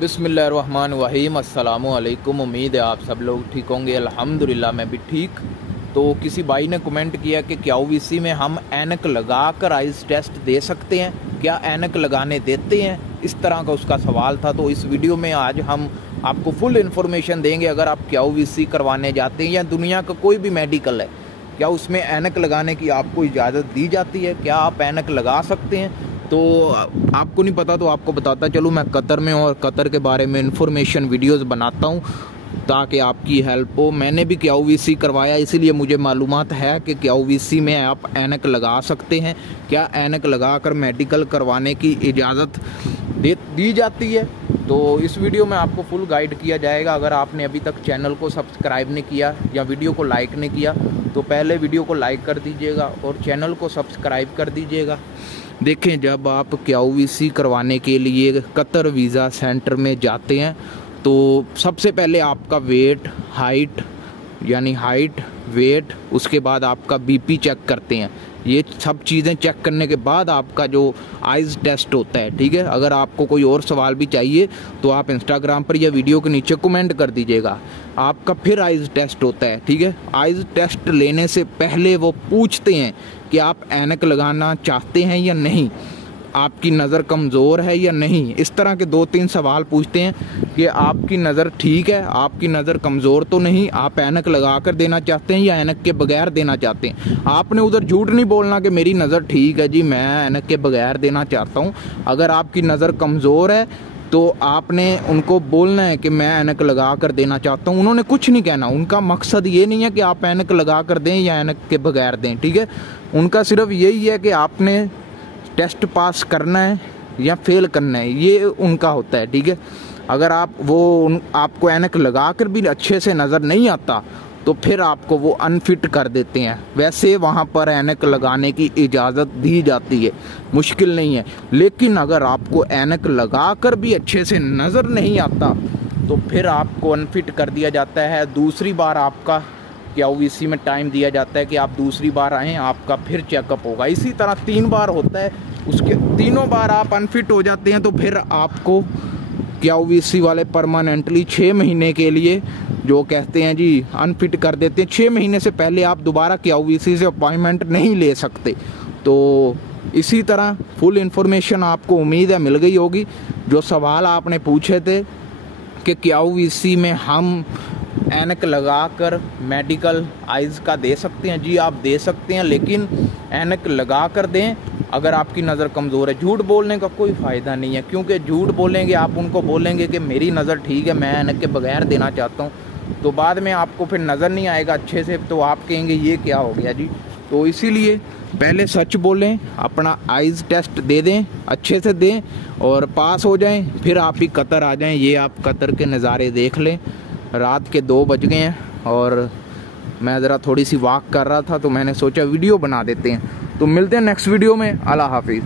बिस्मिल्लाहिर्रहमानिर्रहीम अस्सलामु अलैकुम। उम्मीद है आप सब लोग ठीक होंगे। अल्हम्दुलिल्लाह मैं भी ठीक। तो किसी भाई ने कमेंट किया कि क्या ओवीसी में हम ऐनक लगा कर आइज़ टेस्ट दे सकते हैं, क्या ऐनक लगाने देते हैं, इस तरह का उसका सवाल था। तो इस वीडियो में आज हम आपको फुल इन्फॉर्मेशन देंगे। अगर आप क्या ओवीसी करवाने जाते हैं या दुनिया का कोई भी मेडिकल है, क्या उसमें ऐनक लगाने की आपको इजाज़त दी जाती है, क्या आप ऐनक लगा सकते हैं। तो आपको नहीं पता तो आपको बताता चलूँ, मैं कतर में और कतर के बारे में इन्फॉर्मेशन वीडियोस बनाता हूँ ताकि आपकी हेल्प हो। मैंने भी क्या ओवीसी करवाया, इसीलिए मुझे मालूमात है कि क्या ओवीसी में आप ऐनक लगा सकते हैं, क्या ऐनक लगाकर मेडिकल करवाने की इजाज़त दी जाती है। तो इस वीडियो में आपको फुल गाइड किया जाएगा। अगर आपने अभी तक चैनल को सब्सक्राइब नहीं किया या वीडियो को लाइक नहीं किया तो पहले वीडियो को लाइक कर दीजिएगा और चैनल को सब्सक्राइब कर दीजिएगा। देखें, जब आप क्या ओवीसी करवाने के लिए कतर वीज़ा सेंटर में जाते हैं तो सबसे पहले आपका वेट, हाइट यानी हाइट, वेट, उसके बाद आपका बीपी चेक करते हैं। ये सब चीज़ें चेक करने के बाद आपका जो आइज़ टेस्ट होता है, ठीक है। अगर आपको कोई और सवाल भी चाहिए तो आप इंस्टाग्राम पर या वीडियो के नीचे कमेंट कर दीजिएगा। आपका फिर आइज़ टेस्ट होता है, ठीक है। आइज़ टेस्ट लेने से पहले वो पूछते हैं कि आप ऐनक लगाना चाहते हैं या नहीं, आपकी नज़र कमज़ोर है या नहीं। इस तरह के 2-3 सवाल पूछते हैं कि आपकी नज़र ठीक है, आपकी नज़र कमज़ोर तो नहीं, आप ऐनक लगा कर देना चाहते हैं या ऐनक के बगैर देना चाहते हैं। आपने उधर झूठ नहीं बोलना कि मेरी नज़र ठीक है जी, मैं ऐनक के बगैर देना चाहता हूँ। अगर आपकी नज़र कमज़ोर है तो आपने उनको बोलना है कि मैं ऐनक लगा कर देना चाहता हूँ। उन्होंने कुछ नहीं कहना, उनका मकसद ये नहीं है कि आप ऐनक लगा कर दें या ऐनक के बगैर दें, ठीक है। उनका सिर्फ यही है कि आपने टेस्ट पास करना है या फेल करना है, ये उनका होता है, ठीक है। अगर आपको ऐनक लगा कर भी अच्छे से नज़र नहीं आता तो फिर आपको वो अनफिट कर देते हैं। वैसे वहाँ पर ऐनक लगाने की इजाज़त दी जाती है, मुश्किल नहीं है। लेकिन अगर आपको ऐनक लगा कर भी अच्छे से नज़र नहीं आता तो फिर आपको अनफिट कर दिया जाता है। दूसरी बार आपका क्या ओवीसी में टाइम दिया जाता है कि आप दूसरी बार आएँ, आपका फिर चेकअप होगा। इसी तरह 3 बार होता है, उसके तीनों बार आप अनफिट हो जाते हैं तो फिर आपको क्या ओवीसी वाले परमानेंटली 6 महीने के लिए जो कहते हैं जी अनफिट कर देते हैं। 6 महीने से पहले आप दोबारा क्या ओवीसी से अपॉइंटमेंट नहीं ले सकते। तो इसी तरह फुल इन्फॉर्मेशन आपको उम्मीद है मिल गई होगी। जो सवाल आपने पूछे थे कि क्या ओवीसी में हम ऐनक लगाकर मेडिकल आइज़ का दे सकते हैं, जी आप दे सकते हैं, लेकिन ऐनक लगा कर दें अगर आपकी नज़र कमज़ोर है। झूठ बोलने का कोई फ़ायदा नहीं है, क्योंकि झूठ बोलेंगे, आप उनको बोलेंगे कि मेरी नज़र ठीक है, मैं ऐनक के बगैर देना चाहता हूँ, तो बाद में आपको फिर नज़र नहीं आएगा अच्छे से, तो आप कहेंगे ये क्या हो गया जी। तो इसीलिए पहले सच बोलें, अपना आइज़ टेस्ट दे दें, अच्छे से दें और पास हो जाएं, फिर आप ही कतर आ जाएं। ये आप कतर के नज़ारे देख लें। रात के 2 बज गए हैं और मैं ज़रा थोड़ी सी वॉक कर रहा था तो मैंने सोचा वीडियो बना देते हैं। तो मिलते हैं नेक्स्ट वीडियो में। अल्लाह हाफिज़।